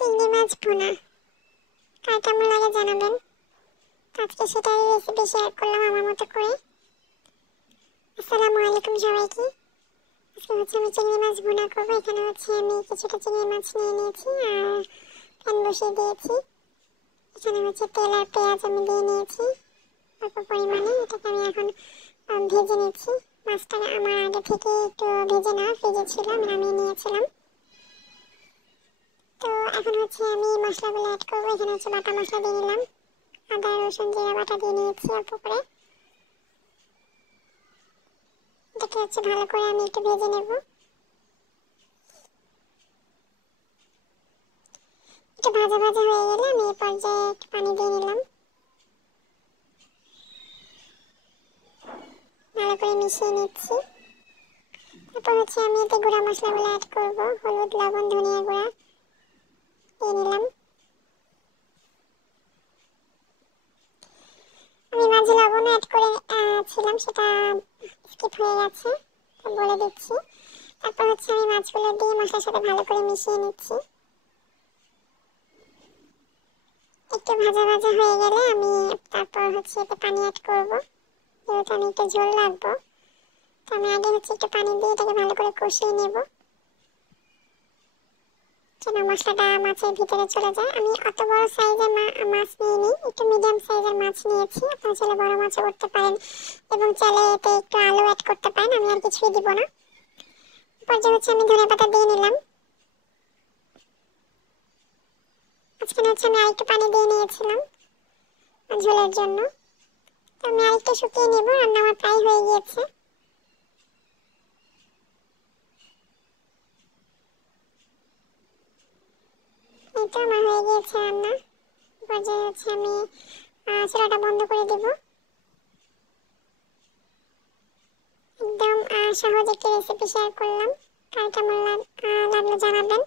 চিংড়ি মাছ ভুনা। কার কেমন লাগে জানাবেন। আজকে সেটারই রেসিপি শেয়ার করলাম আমার মতো করে। আসসালামু আলাইকুম সবাইকে। আজকে আমি চিংড়ি মাছ ভুনা করবো। এখানে আমি কিছুটা চিংড়ি মাছ নিয়ে নিয়েছি আর প্যান বসিয়ে দিয়েছি। এখানে তেল আর পেঁয়াজ আমি দিয়ে নিয়েছি অল্প পরিমাণে। এটাকে আমি এখন ভেজে নিচ্ছি। মাছটা আমার আগে থেকে একটু ভেজে নেওয়া ফ্রিজে ছিল, আমি নামিয়ে নিয়েছিলাম। তো এখন আমি মশলাগুলো অ্যাড করবো। এখানে বাটা মশলা দিয়ে নিলাম, আদা রসুন জিরা বাটা দিয়ে নিয়েছি অল্প করে। এটাকে ভালো করে আমি একটু ভেজে নেব। একটু ভাজা ভাজা হয়ে গেলে আমি এই পর্যায়ে একটু পানি দিয়ে নিলাম, ভালো করে মিশিয়ে নিচ্ছি। তারপর আমি এতে গুঁড়া মশলাগুলো অ্যাড করবো। হলুদ, লবণ, ধনিয়া গুঁড়া দিয়ে নিলাম। আমি মাঝে লবণ অ্যাড করেছিলাম, সেটা স্কিপ হয়ে গেছে, বলে দিচ্ছি। তারপর আমি মাছগুলো দিয়ে মশলার সাথে ভালো করে মিশিয়ে নিচ্ছি। একটু ভাজা ভাজা হয়ে গেলে আমি তারপর এতে পানি অ্যাড করবো, যেহেতু আমি একটু ঝোল রাখবো। তো আমি আগে একটু পানি দিয়ে এটাকে ভালো করে কষিয়ে নেব, যেন মশলাটা মাছের ভিতরে চলে যায়। আমি অত বড় সাইজের মাছ নিইনি, একটু মিডিয়াম সাইজের মাছ নিয়েছি। আপনারা চাইলে বড় মাছও করতে পারেন এবং চাইলে এতে একটু আলু অ্যাড করতে পারেন। আমি আর কিছুই দিব না। পর্যায়ে আমি ধনেপাতা দিয়ে নিলাম। আজকে আমি আরেকটু পানি দিয়ে নিয়েছিলাম ঝোলের জন্য। তো আমি আরেকটু শুকিয়ে নেব। রান্না আমার প্রায় হয়ে গিয়েছে। এই তো আমার হয়ে গিয়েছে রান্না। পর্যায়ে আমি চুলাটা বন্ধ করে দেব। একদম সহজ একটি রেসিপি শেয়ার করলাম। কার কেমন লাগলো জানাবেন।